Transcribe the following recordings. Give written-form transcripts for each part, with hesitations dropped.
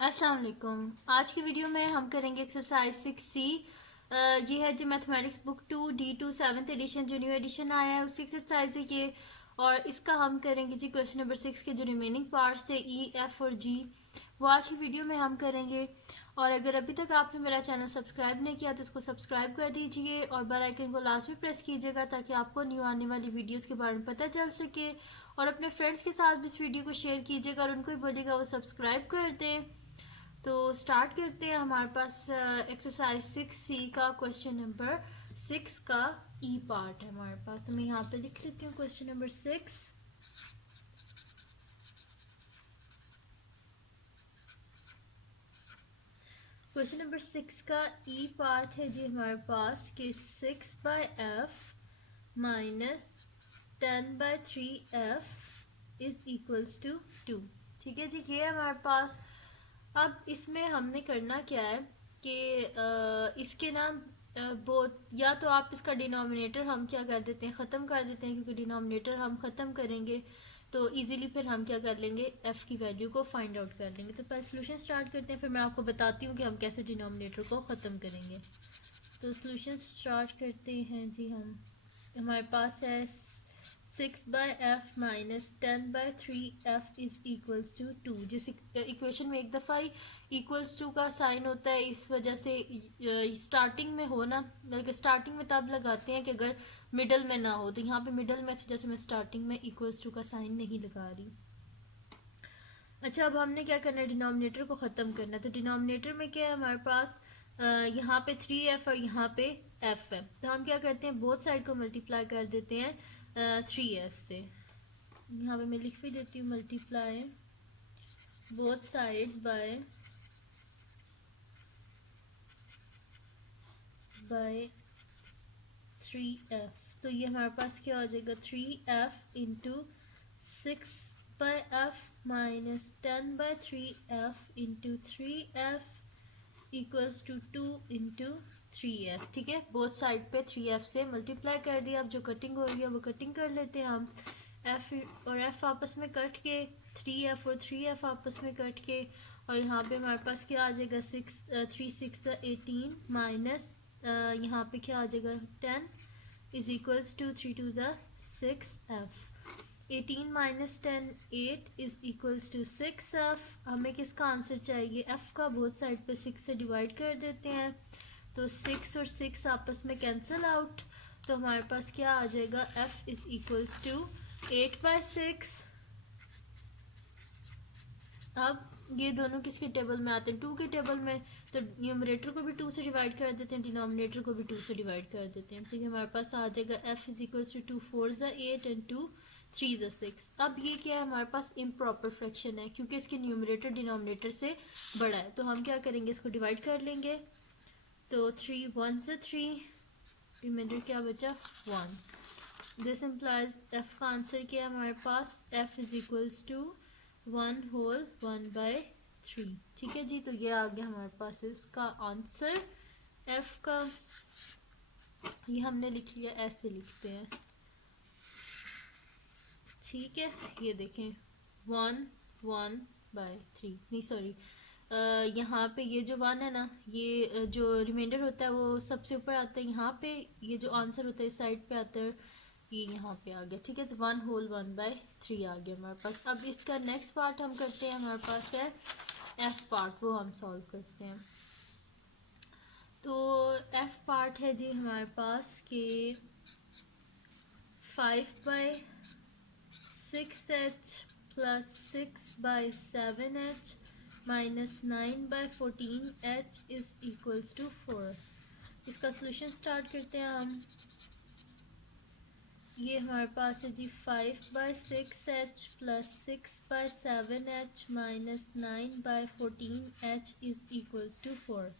अस्सलाम वालेकुम। आज की वीडियो में हम करेंगे एक्सरसाइज 6C। ये है जो mathematics book 2D2 7th edition जो न्यू एडिशन आया है उसकी एक्सरसाइज है ये। और इसका हम करेंगे जी क्वेश्चन नंबर 6 के जो रिमेनिंग पार्ट्स थे E, F और G वो आज की वीडियो में हम करेंगे। और अगर अभी तक आपने मेरा चैनल सब्सक्राइब नहीं किया तो उसको सब्सक्राइब कर दीजिए और बेल आइकन को लास्ट में प्रेस कीजिएगा ताकि आपको न्यू आने वाली वीडियोस के बारे में पता चल सके। और अपने फ्रेंड्स के साथ भी इस वीडियो को शेयर कीजिएगा और उनको भी बोलिएगा वो सब्सक्राइब कर दें। तो स्टार्ट करते हैं। हमारे पास एक्सरसाइज 6C का क्वेश्चन नंबर 6 का ई पार्ट है हमारे पास। तो मैं यहाँ पे लिख लेती हूँ क्वेश्चन नंबर 6। क्वेश्चन नंबर 6 का ई पार्ट है जी हमारे पास कि 6/f minus 10/3f is equals to 2। ठीक है जी, ये है हमारे पास। अब इसमें हमने करना क्या है कि इसके नाम बहुत, या तो आप इसका डिनोमिनेटर हम क्या कर देते हैं, ख़त्म कर देते हैं, क्योंकि डिनोमिनेटर हम ख़त्म करेंगे तो इजीली फिर हम क्या कर लेंगे, f की वैल्यू को फाइंड आउट कर लेंगे। तो पहले सोल्यूशन स्टार्ट करते हैं, फिर मैं आपको बताती हूँ कि हम कैसे डिनोमिनेटर को ख़त्म करेंगे। तो सोल्यूशन स्टार्ट करते हैं जी। हमारे पास है 6/f minus 10/3f is equals to 2। जिस इक्वेशन में एक दफ़ा ही इक्वल्स टू का साइन होता है, इस वजह से स्टार्टिंग में हो ना, बल्कि स्टार्टिंग में तब लगाते हैं कि अगर मिडल में ना हो। तो यहाँ पे मिडल में, जैसे मैं स्टार्टिंग में इक्वल्स टू का साइन नहीं लगा रही। अच्छा, अब हमने क्या करना है, डिनोमिनेटर को ख़त्म करना है। तो डिनोमिनेटर में क्या है हमारे पास, यहाँ पे 3f और यहाँ पे f है। तो हम क्या करते हैं, बोथ साइड को मल्टीप्लाई कर देते हैं 3f से। यहाँ पे मैं लिख भी देती हूँ, multiply both sides by 3f। तो ये हमारे पास क्या हो जाएगा, 3f into 6/f minus 10/3f into 3f equals to 2 into 3f। ठीक है, बोथ साइड पे 3f से मल्टीप्लाई कर दिया। अब जो कटिंग हो रही है वो कटिंग कर लेते हैं हम। f और f आपस में कट के, 3f और 3f आपस में कट के, और यहाँ पे हमारे पास क्या आ जाएगा, 3 6 18 माइनस यहाँ पे क्या आ जाएगा 10 is equals to 3 2 6f। 18 minus 10 8 is equals to 6f। हमें किसका आंसर चाहिए, f का। बोथ साइड पे 6 से डिवाइड कर देते हैं तो 6 और 6 आपस में कैंसिल आउट। तो हमारे पास क्या आ जाएगा, f इज इक्वल्स टू 8/6। अब ये दोनों किसके टेबल में आते हैं, 2 के टेबल में। तो न्यूमरेटर को भी 2 से डिवाइड कर देते हैं, डिनोमिनेटर को भी 2 से डिवाइड कर देते हैं। ठीक है, हमारे पास आ जाएगा f is equals to 2 4 8 and 2 3 6। अब ये क्या है, हमारे पास इम्प्रॉपर फ्रैक्शन है क्योंकि इसके न्यूमरेटर डिनोमिनेटर से बड़ा है। तो हम क्या करेंगे, इसको डिवाइड कर लेंगे। तो 3 1 3, रिमाइंडर क्या बचा 1। दिस इम्प्लाइज f का आंसर क्या है हमारे पास, f इज इक्वल्स टू 1/3। ठीक है जी, तो ये आ गया हमारे पास इसका आंसर f का। ये हमने लिख लिया, ऐसे लिखते हैं। ठीक है, ये देखें 1/3, नहीं सॉरी, यहाँ पे ये जो 1 है ना, ये जो रिमाइंडर होता है वो सबसे ऊपर आता है। यहाँ पे ये जो आंसर होता है इस साइड पे आता है, ये यहाँ पे आ गया। ठीक है, तो 1/3 आ गया हमारे पास। अब इसका नेक्स्ट पार्ट हम करते हैं, हमारे पास है f पार्ट, वो हम सॉल्व करते हैं। तो f पार्ट है जी हमारे पास कि 5/6h plus 6/7h minus 9/14h is equals to 4। इसका सोल्यूशन स्टार्ट करते हैं हम। ये हमारे पास है जी 5/6h plus 6/7h minus 9/14h is equals to 4।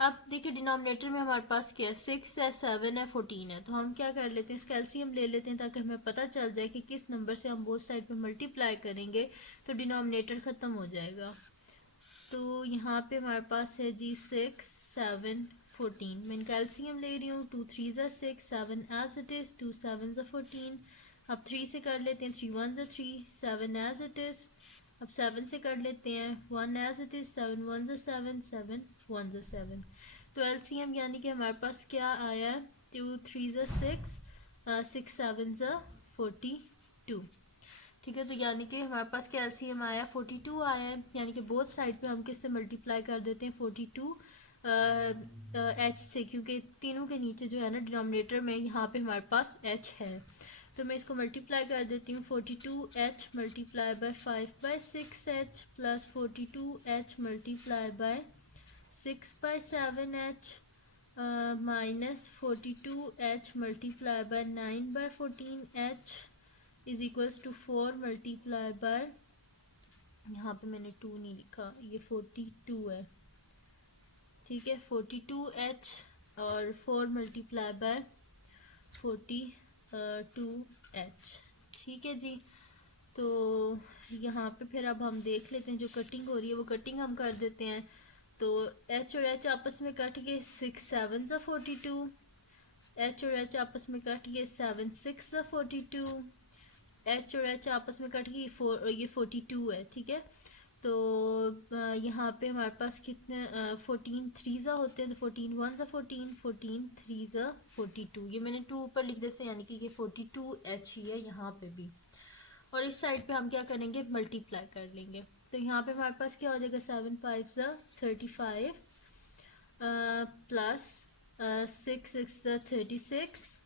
अब देखिए, डिनोमिनेटर में हमारे पास क्या है, 6 है, 7 है, 14 है। तो हम क्या कर लेते हैं, इसका एलसीएम ले लेते हैं ताकि हमें पता चल जाए कि किस नंबर से हम बोथ साइड पे मल्टीप्लाई करेंगे तो डिनोमिनेटर ख़त्म हो जाएगा। तो यहाँ पे हमारे पास है जी 6 7 14। मैं इनका एलसीएम ले रही हूँ, 2 3 6 7 एज इट इज़, 2 7 14। अब 3 से कर लेते हैं, 3 1 3 7 एज इट इज़, अब 7 से कर लेते हैं, 1 एज इट इज़, 7 1 ज़ा 7, 7 1 ज़ा 7। तो एलसीएम यानी कि हमारे पास क्या आया है, 2 3 ज़ा 6, 6 7 ज़ा 42। ठीक है, तो यानी कि हमारे पास क्या एलसीएम आया, 42 आया है। यानी कि बोथ साइड पे हम किससे मल्टीप्लाई कर देते हैं, 42 एच से, क्योंकि तीनों के नीचे जो है ना डिनोमिनेटर में यहाँ पे हमारे पास एच है। तो मैं इसको मल्टीप्लाई कर देती हूँ, 42h multiply by 5/6h plus 42h multiply by 6/7h minus 42h multiply by 9/14h is equals to 4 multiply by, यहाँ पे मैंने 2 नहीं लिखा, ये 42 है। ठीक है, 42h और 4 मल्टीप्लाई बाय 42h। ठीक है जी। तो यहाँ पे फिर अब हम देख लेते हैं जो कटिंग हो रही है वो कटिंग हम कर देते हैं। तो h और h आपस में कट गए, 6 7 ज़ा 42, h और h आपस में कट गए, 7 6 ज़ा 42, h और h आपस में कट गई, 4, ये 42 है। ठीक है, तो यहाँ पे हमारे पास कितने 14 3 ज़ा होते हैं, तो 14 1 ज़ा 14, 14 3 ज़ा 42, ये मैंने 2 ऊपर लिख देते हैं, यानी कि ये 42h ही है यहाँ पे भी। और इस साइड पे हम क्या करेंगे, मल्टीप्लाई कर लेंगे। तो यहाँ पे हमारे पास क्या हो जाएगा, 7 5 ज़ा 35 प्लस 6 6 ज़ा 36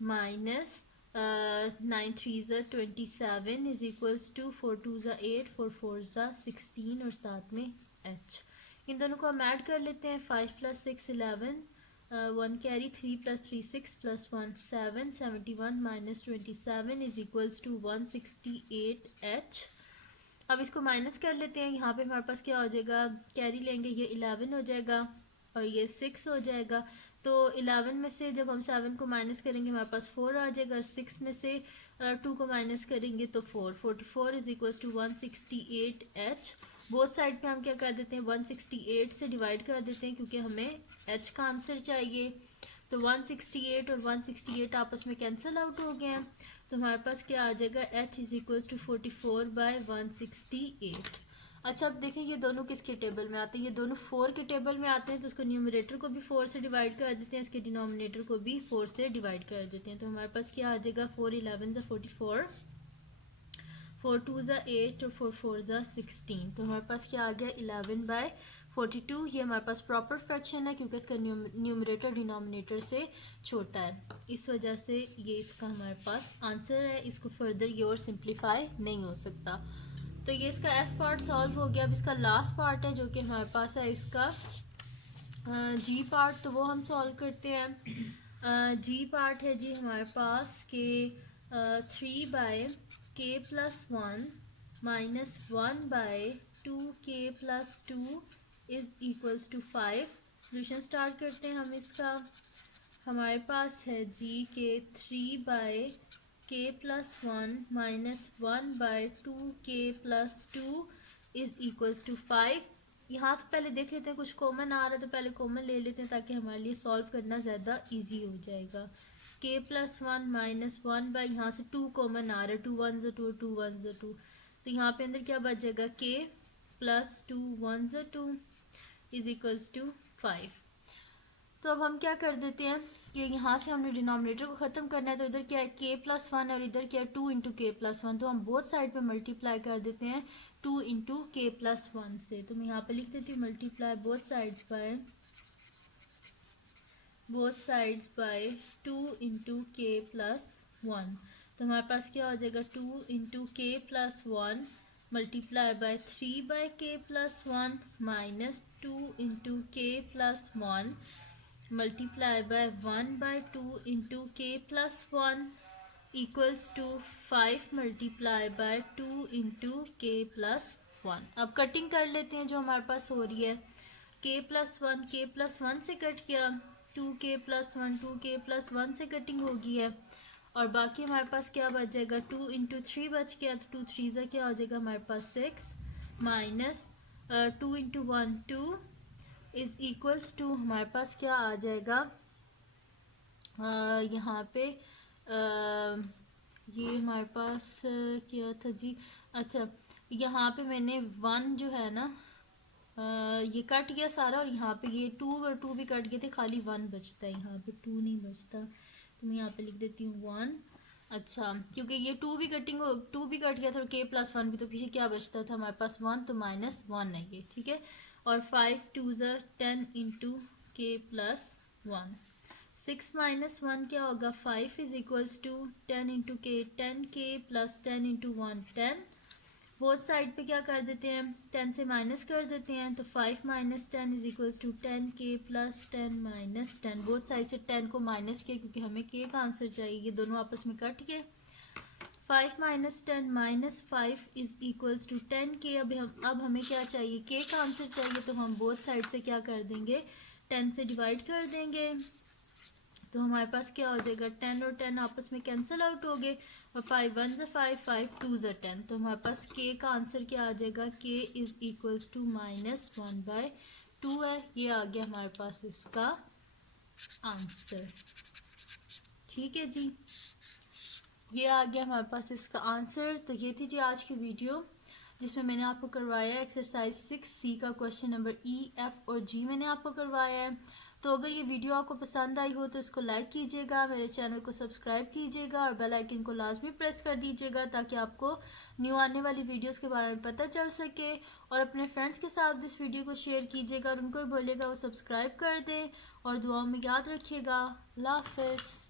माइनस 9 3 ज़ा 27 इज इक्वल्स टू 4 2 ज़ा 8, 4 4 ज़ा 16 और साथ में h। इन दोनों को हम ऐड कर लेते हैं, 5 plus 6 11, 1 carry, 3 plus 3 6 plus 1 7, 71 minus 27 is equals to 168h। अब इसको माइनस कर लेते हैं, यहाँ पे हमारे पास क्या हो जाएगा, कैरी लेंगे, ये 11 हो जाएगा और ये 6 हो जाएगा। तो 11 में से जब हम 7 को माइनस करेंगे हमारे पास 4 आ जाएगा, और 6 में से 2 को माइनस करेंगे तो 4, 44 is equals to 168h। Both side पे हम क्या कर देते हैं, 168 से डिवाइड कर देते हैं, क्योंकि हमें h का आंसर चाहिए। तो 168 और 168 आपस में कैंसिल आउट हो गए हैं, तो हमारे पास क्या आ जाएगा, h इज इक्वल्स टू 44/168। अच्छा, अब देखें ये दोनों किसके टेबल में आते हैं, ये दोनों 4 के टेबल में आते हैं, तो उसको न्यूमरेटर को भी 4 से डिवाइड कर देते हैं, इसके डिनोमिनेटर को भी 4 से डिवाइड कर देते हैं। तो हमारे पास क्या आ जाएगा, 4 11 ज़ा 44, 4 2 ज़ा 8 और 4 4 ज़ा 16। तो हमारे पास क्या आ गया, 11/42। ये हमारे पास प्रॉपर फ्रैक्शन है क्योंकि इसका न्यूमरेटर डिनोमिनेटर से छोटा है, इस वजह से ये इसका हमारे पास आंसर है। इसको फर्दर ये और सिंप्लीफाई नहीं हो सकता। तो ये इसका एफ पार्ट सॉल्व हो गया। अब इसका लास्ट पार्ट है जो कि हमारे पास है इसका जी पार्ट, तो वो हम सॉल्व करते हैं। जी पार्ट है जी हमारे पास के 3/k+1 minus 1/2k+2 is equals to 5। Solution start करते हैं हम इसका। हमारे पास है जी के 3/k+1 minus 1/2k+2 is equals to 5। यहाँ से पहले देख लेते हैं कुछ कॉमन आ रहा है, तो पहले कॉमन ले लेते हैं ताकि हमारे लिए सॉल्व करना ज़्यादा इजी हो जाएगा। k+1 माइनस 1 यहाँ से 2 कॉमन आ रहा है, 2 1 ज़ा 2, 2 1 ज़ा 2, तो यहाँ पे अंदर क्या बच जाएगा, k+2 1 ज़ा 2 इज इक्वल्स टू 5। तो अब हम क्या कर देते हैं कि यहाँ से हमने डिनोमिनेटर को ख़त्म करना है, तो इधर क्या है, k+1 और इधर क्या है, 2 इंटू k+1, तो हम बोथ साइड पे मल्टीप्लाई कर देते हैं 2 इंटू k+1 से। तो मैं यहाँ पे लिख देती हूँ multiply both sides by 2 into k+1। तो हमारे पास क्या हो जाएगा, 2 into k+1 multiply by 3/k+1 minus 2 into k+1 multiply by 1/2 into k+1 equals to 5 multiply by 2 into k+1। अब कटिंग कर लेते हैं जो हमारे पास हो रही है, k+1 से कट गया, 2k+1 2k+1 से कटिंग हो गई है, और बाकी हमारे पास क्या बच जाएगा, 2 इंटू 3 बच गया, तो 2 3 ज़ा क्या हो जाएगा हमारे पास 6 minus 2 into 1 2 is equals to हमारे पास क्या आ जाएगा, यहाँ पे ये हमारे पास क्या था जी, अच्छा यहाँ पे मैंने 1 जो है ना ये कट गया सारा, और यहाँ पे ये 2 और 2 भी कट गए थे, खाली 1 बचता है, यहाँ पे 2 नहीं बचता, तो मैं यहाँ पे लिख देती हूँ 1। अच्छा, क्योंकि ये 2 भी कट गया था और k+1 भी, तो पीछे क्या बचता था हमारे पास 1, तो -1 है ये, ठीक है। और 5 2 10 इंटू k+1, 6 - 1 क्या होगा, 5 इज इक्वल्स टू 10 इंटू के, 10k+10 इंटू 1 10, बोथ साइड पे क्या कर देते हैं, 10 से माइनस कर देते हैं, तो 5 - 10 is equals to 10k+10 - 10, both side से 10 को माइनस किया क्योंकि हमें k का आंसर चाहिए, ये दोनों आपस में कट गए। 5 - 10 - 5 इज इक्वल्स टू 10k। अब हमें क्या चाहिए, k का आंसर चाहिए, तो हम बोथ साइड से क्या कर देंगे, 10 से डिवाइड कर देंगे, तो हमारे पास क्या हो जाएगा, 10 और 10 आपस में कैंसिल आउट हो गए, और 5 1 5 5 2 10, तो हमारे पास k का आंसर क्या आ जाएगा, k इज इक्वल्स टू -1/2 है। ये आ गया हमारे पास इसका आंसर, ठीक है जी, ये आ गया हमारे पास इसका आंसर। तो ये थी जी आज की वीडियो, जिसमें मैंने आपको करवाया एक्सरसाइज 6C का क्वेश्चन नंबर E, F और G मैंने आपको करवाया है। तो अगर ये वीडियो आपको पसंद आई हो तो इसको लाइक कीजिएगा, मेरे चैनल को सब्सक्राइब कीजिएगा और बेल आइकन को लाजमी प्रेस कर दीजिएगा, ताकि आपको न्यू आने वाली वीडियोस के बारे में पता चल सके। और अपने फ्रेंड्स के साथ भी इस वीडियो को शेयर कीजिएगा और उनको भी बोलिएगा वो सब्सक्राइब कर दें, और दुआओं में याद रखिएगा। अल्लाह हाफिज़।